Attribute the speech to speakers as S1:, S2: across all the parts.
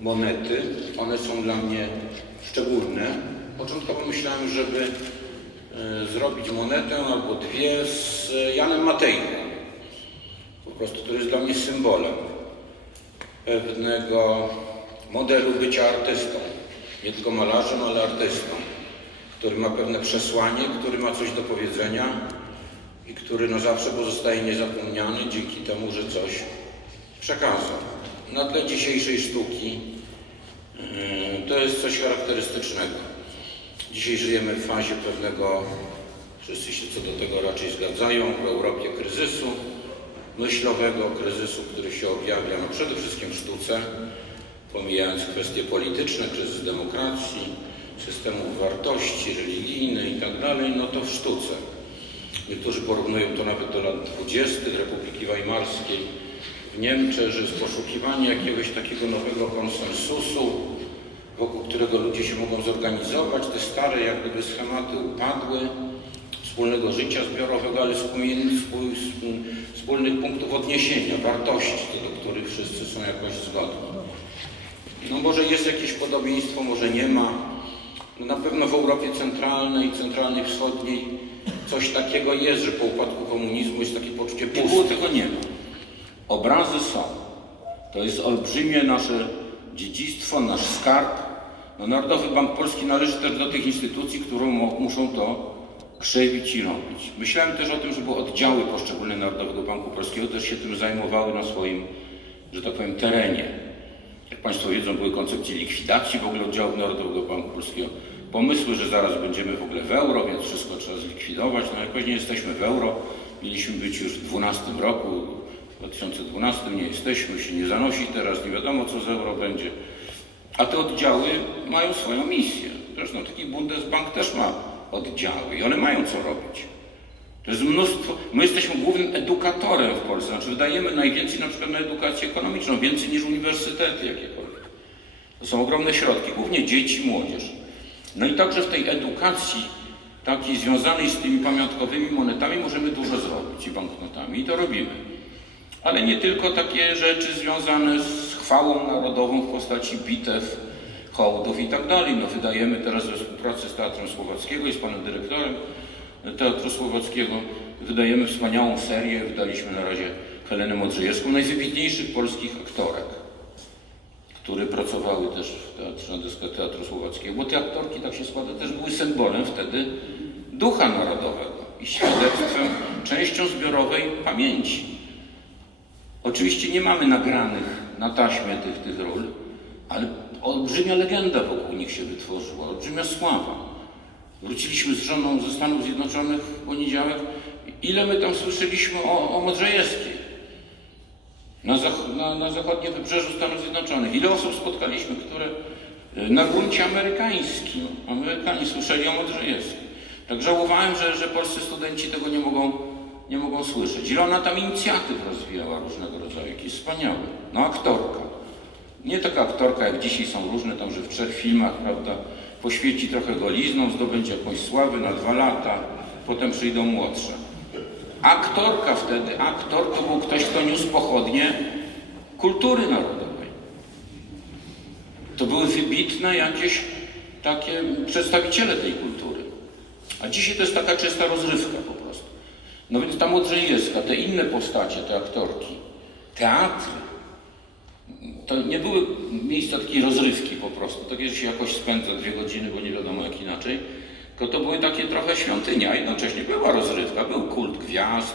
S1: monety. One są dla mnie szczególne. Początkowo myślałem, żeby e, zrobić monetę albo dwie z Janem Matejką. Po prostu, który jest dla mnie symbolem pewnego modelu bycia artystą. Nie tylko malarzem, ale artystą, który ma pewne przesłanie, który ma coś do powiedzenia i który no zawsze pozostaje niezapomniany dzięki temu, że coś przekazał. Na tle dzisiejszej sztuki yy, to jest coś charakterystycznego. Dzisiaj żyjemy w fazie pewnego, wszyscy się co do tego raczej zgadzają, w Europie kryzysu myślowego, kryzysu, który się objawia no przede wszystkim w sztuce, pomijając kwestie polityczne, kryzys demokracji, systemów wartości religijnych i tak no to w sztuce. Niektórzy porównują to nawet do lat 20. Republiki Weimarskiej w Niemczech, że jest poszukiwanie jakiegoś takiego nowego konsensusu, wokół którego ludzie się mogą zorganizować. Te stare jak gdyby schematy upadły, wspólnego życia zbiorowego, ale wspólnych, punktów odniesienia, wartości, do których wszyscy są jakoś zgodni. No może jest jakieś podobieństwo, może nie ma. No na pewno w Europie Centralnej, Centralnej Wschodniej coś takiego jest, że po upadku komunizmu jest takie poczucie
S2: Nie było tego nie ma. Obrazy są. To jest olbrzymie nasze dziedzictwo, nasz skarb. No, Narodowy Bank Polski należy też do tych instytucji, które muszą to krzewić i robić. Myślałem też o tym, żeby oddziały poszczególne Narodowego Banku Polskiego też się tym zajmowały na swoim, że tak powiem, terenie. Jak Państwo wiedzą, były koncepcje likwidacji w ogóle oddziałów Narodowego Banku Polskiego. Pomysły, że zaraz będziemy w ogóle w euro, więc wszystko trzeba zlikwidować. No jakoś nie jesteśmy w euro. Mieliśmy być już w 2012 roku, w 2012 nie jesteśmy, się nie zanosi teraz, nie wiadomo co z euro będzie. A te oddziały mają swoją misję. Zresztą taki Bundesbank też ma oddziały i one mają co robić. To jest mnóstwo. My jesteśmy głównym edukatorem w Polsce. Znaczy wydajemy najwięcej na przykład na edukację ekonomiczną, więcej niż uniwersytety jakiekolwiek. To są ogromne środki, głównie dzieci, młodzież. No i także w tej edukacji takiej związanej z tymi pamiątkowymi monetami możemy dużo zrobić i banknotami i to robimy. Ale nie tylko takie rzeczy związane z chwałą narodową w postaci bitew, hołdów i tak dalej. No wydajemy teraz we współpracy z Teatrem Słowackiego i z panem dyrektorem Teatru Słowackiego wydajemy wspaniałą serię. Wydaliśmy na razie Helenę Modrzejewską, najwybitniejszych polskich aktorek, które pracowały też w Teatrze Teatru Słowackiego. Bo te aktorki, tak się składa, też były symbolem wtedy ducha narodowego i świadectwem, częścią zbiorowej pamięci. Oczywiście nie mamy nagranych na taśmie tych, tych ról, ale olbrzymia legenda wokół nich się wytworzyła, olbrzymia sława. Wróciliśmy z żoną ze Stanów Zjednoczonych w poniedziałek. Ile my tam słyszeliśmy o, o Modrzejewskiej? Na, zach- na, na zachodnim wybrzeżu Stanów Zjednoczonych. Ile osób spotkaliśmy, które y, na gruncie amerykańskim, Amerykanie słyszeli o Modrzejewskiej. Tak żałowałem, że, że polscy studenci tego nie mogą, nie mogą słyszeć. Ile ona tam inicjatyw rozwijała różnego rodzaju, jakieś wspaniałe. No aktorka. Nie taka aktorka, jak dzisiaj są różne, tam, że w trzech filmach, prawda, poświeci trochę golizną, zdobędzie jakąś sławę na dwa lata, potem przyjdą młodsze. Aktorka wtedy, aktor to był ktoś, kto niósł pochodnie kultury narodowej. To były wybitne jakieś takie przedstawiciele tej kultury. A dzisiaj to jest taka czysta rozrywka. No więc ta Modrzejewska, te inne postacie, te aktorki, teatry, to nie były miejsca takiej rozrywki po prostu, takie, że się jakoś spędza dwie godziny, bo nie wiadomo jak inaczej, tylko to były takie trochę świątynia, jednocześnie była rozrywka, był kult gwiazd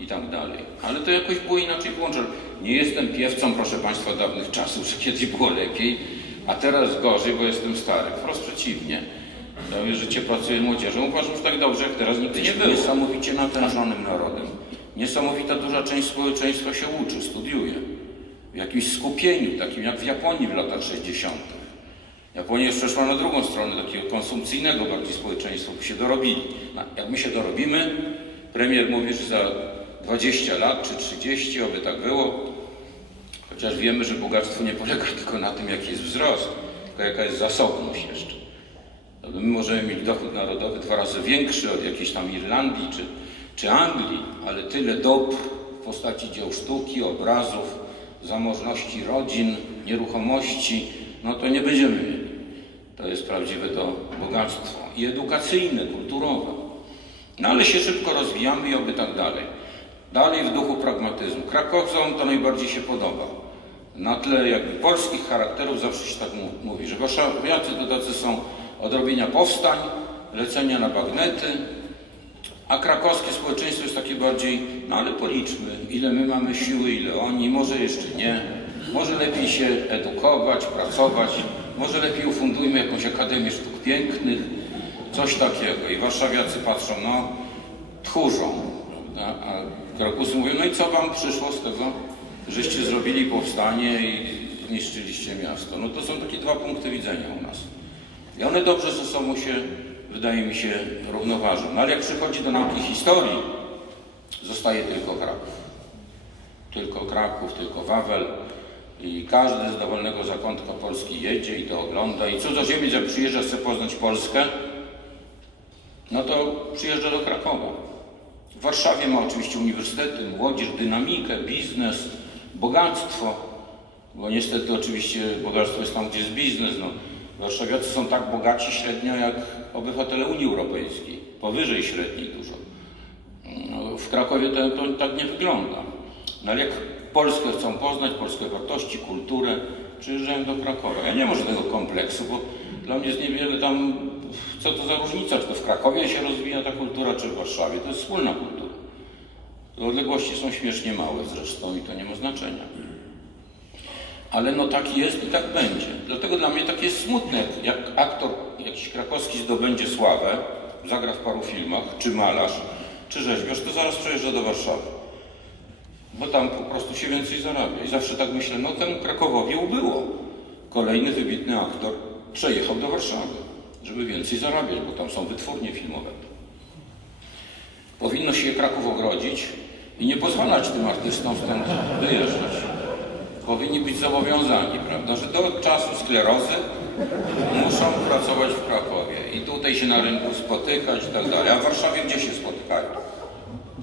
S2: i tak dalej, ale to jakoś było inaczej połączone. Nie jestem piewcą, proszę Państwa, dawnych czasów, że kiedyś było lepiej, a teraz gorzej, bo jestem stary. Wprost przeciwnie. Ja życie pracuję młodzieżą, uważam, że tak dobrze jak teraz nigdy nie było. Niesamowicie natężonym narodem. Niesamowita duża część społeczeństwa się uczy, studiuje w jakimś skupieniu, takim jak w Japonii w latach 60. Japonia już przeszła na drugą stronę takiego konsumpcyjnego bardziej społeczeństwa, bo się dorobili. No, jak my się dorobimy, premier mówi, że za 20 lat czy 30, oby tak było, chociaż wiemy, że bogactwo nie polega tylko na tym, jaki jest wzrost, tylko jaka jest zasobność jeszcze. No, My możemy mieć dochód narodowy dwa razy większy od jakiejś tam Irlandii czy, czy Anglii, ale tyle dóbr w postaci dzieł sztuki, obrazów, zamożności rodzin, nieruchomości, no to nie będziemy mieli. To jest prawdziwe to bogactwo i edukacyjne, kulturowe. No ale się szybko rozwijamy i oby tak dalej. Dalej w duchu pragmatyzmu. Krakowcom to najbardziej się podoba. Na tle jakby polskich charakterów zawsze się tak mówi, że warszawiacy to tacy są od robienia powstań, lecenia na bagnety, a krakowskie społeczeństwo jest takie bardziej, no ale policzmy, ile my mamy siły, ile oni, może jeszcze nie. Może lepiej się edukować, pracować, może lepiej ufundujmy jakąś Akademię Sztuk Pięknych, coś takiego. I warszawiacy patrzą, no tchórzą, prawda? A Krakusy mówią, no i co wam przyszło z tego, żeście zrobili powstanie i zniszczyliście miasto? No to są takie dwa punkty widzenia u nas. I one dobrze ze sobą się, wydaje mi się, równoważą. No ale jak przychodzi do nauki historii, zostaje tylko Kraków. Tylko Kraków, tylko Wawel. I każdy z dowolnego zakątka Polski jedzie i to ogląda. I cudzoziemiec, jak przyjeżdża, chce poznać Polskę, no to przyjeżdża do Krakowa. W Warszawie ma oczywiście uniwersytety, młodzież, dynamikę, biznes, bogactwo, bo niestety oczywiście bogactwo jest tam, gdzie jest biznes. No. Warszawiacy są tak bogaci średnio jak obywatele Unii Europejskiej, powyżej średniej dużo. No, w Krakowie to, to tak nie wygląda. No ale jak Polskę chcą poznać, polskie wartości, kulturę, przyjeżdżają do Krakowa. Ja nie mam żadnego kompleksu, bo dla mnie jest niewiele tam, co to za różnica, czy to w Krakowie się rozwija ta kultura, czy w Warszawie. To jest wspólna kultura. Odległości są śmiesznie małe zresztą i to nie ma znaczenia. Ale no tak jest i tak będzie. Dlatego dla mnie tak jest smutne, jak, aktor jakiś krakowski zdobędzie sławę, zagra w paru filmach, czy malarz, czy rzeźbiarz, to zaraz przejeżdża do Warszawy. Bo tam po prostu się więcej zarabia. I zawsze tak myślę, no temu Krakowowi ubyło. Kolejny wybitny aktor przejechał do Warszawy, żeby więcej zarabiać, bo tam są wytwórnie filmowe. Powinno się Kraków ogrodzić i nie pozwalać tym artystom stąd wyjeżdżać. Powinni być zobowiązani, prawda, że do czasu sklerozy muszą pracować w Krakowie i tutaj się na rynku spotykać i tak dalej. A w Warszawie gdzie się spotykają?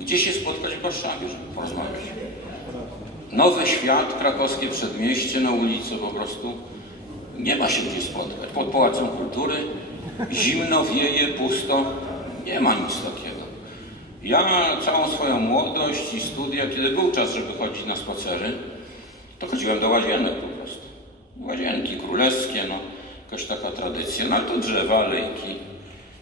S2: Gdzie się spotkać w Warszawie, żeby porozmawiać? Nowy świat, krakowskie przedmieście na ulicy po prostu nie ma się gdzie spotkać. Pod Pałacem Kultury zimno wieje, pusto, nie ma nic takiego. Ja całą swoją młodość i studia, kiedy był czas, żeby chodzić na spacery, to chodziłem do łazienek po prostu. Łazienki królewskie, no, jakaś taka tradycja. No to drzewa, alejki,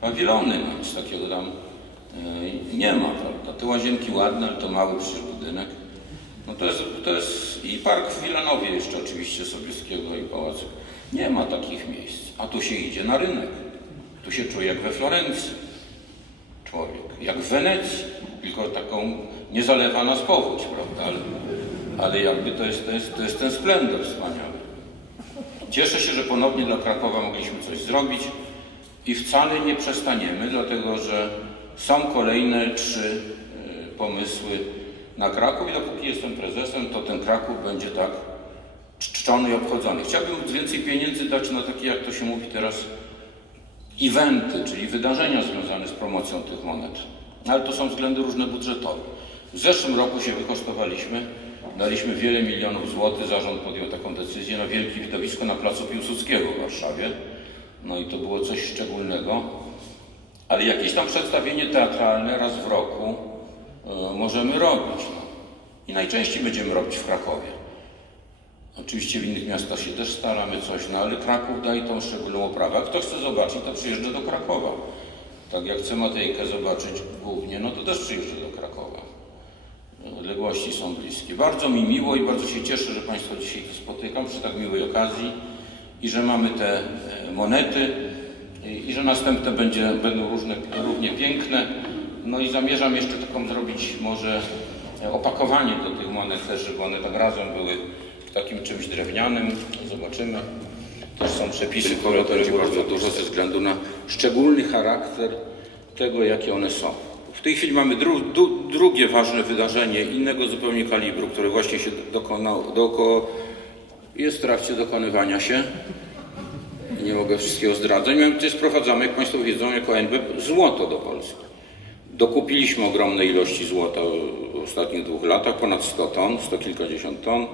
S2: pawilony, no nic takiego tam e, nie ma, prawda. Te łazienki ładne, ale to mały przecież budynek. No to jest, to jest i park w Wilanowie jeszcze oczywiście Sobieskiego i Pałacu. Nie ma takich miejsc. A tu się idzie na rynek. Tu się czuje jak we Florencji człowiek, jak w Wenecji, tylko taką nie zalewa nas powódź, prawda? Ale, ale jakby to jest, to, jest, to jest ten splendor wspaniały. Cieszę się, że ponownie dla Krakowa mogliśmy coś zrobić i wcale nie przestaniemy, dlatego że są kolejne trzy e, pomysły na Kraków i dopóki jestem prezesem, to ten Kraków będzie tak czczony i obchodzony. Chciałbym więcej pieniędzy dać na takie, jak to się mówi teraz, eventy, czyli wydarzenia związane z promocją tych monet. Ale to są względy różne budżetowe. W zeszłym roku się wykosztowaliśmy, daliśmy wiele milionów złotych, zarząd podjął taką decyzję na wielkie widowisko na placu Piłsudskiego w Warszawie. No i to było coś szczególnego. Ale jakieś tam przedstawienie teatralne raz w roku e, możemy robić. No. I najczęściej będziemy robić w Krakowie. Oczywiście w innych miastach się też staramy coś, no ale Kraków daje tą szczególną oprawę. Kto chce zobaczyć, to przyjeżdża do Krakowa. Tak jak chce Matejkę zobaczyć głównie, no to też przyjeżdża do Krakowa. Odległości są bliskie. Bardzo mi miło i bardzo się cieszę, że Państwa dzisiaj tu spotykam przy tak miłej okazji i że mamy te e, monety i, że następne będzie, będą różne, równie piękne. No i zamierzam jeszcze taką zrobić może opakowanie do tych monet żeby one tak razem były w takim czymś drewnianym. Zobaczymy. Też są przepisy, które będzie bardzo dużo ze względu na szczególny charakter tego, jakie one są. W tej chwili mamy dru, du, drugie ważne wydarzenie innego zupełnie kalibru, które właśnie się dokonało, doko, jest w trakcie dokonywania się. Nie mogę wszystkiego zdradzać. Mianowicie sprowadzamy, jak Państwo wiedzą, jako NB złoto do Polski. Dokupiliśmy ogromne ilości złota w ostatnich dwóch latach, ponad 100 ton, 100 kilkadziesiąt ton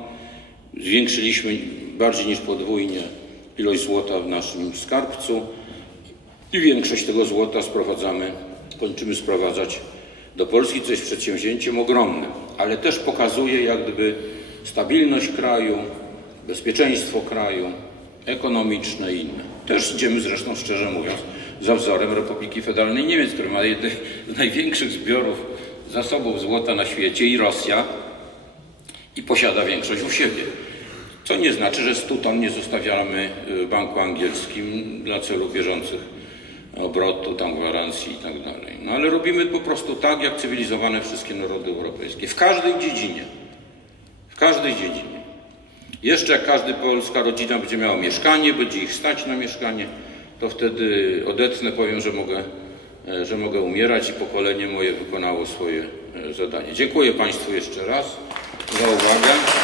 S2: Zwiększyliśmy bardziej niż podwójnie ilość złota w naszym skarbcu i większość tego złota sprowadzamy, kończymy sprowadzać do Polski, co jest przedsięwzięciem ogromnym, ale też pokazuje jak gdyby stabilność kraju, bezpieczeństwo kraju, ekonomiczne i inne. Też idziemy zresztą, szczerze mówiąc, za wzorem Republiki Federalnej Niemiec, która ma jedne z największych zbiorów zasobów złota na świecie i Rosja i posiada większość u siebie. Co nie znaczy, że 100 ton nie zostawiamy y, banku angielskim dla celów bieżących obrotu, tam gwarancji i tak dalej. No ale robimy po prostu tak, jak cywilizowane wszystkie narody europejskie. W każdej dziedzinie. W każdej dziedzinie. Jeszcze jak każda polska rodzina będzie miała mieszkanie, będzie ich stać na mieszkanie, to wtedy odetnę, powiem, że mogę, e, że mogę umierać i pokolenie moje wykonało swoje e, zadanie. Dziękuję Państwu jeszcze raz za uwagę.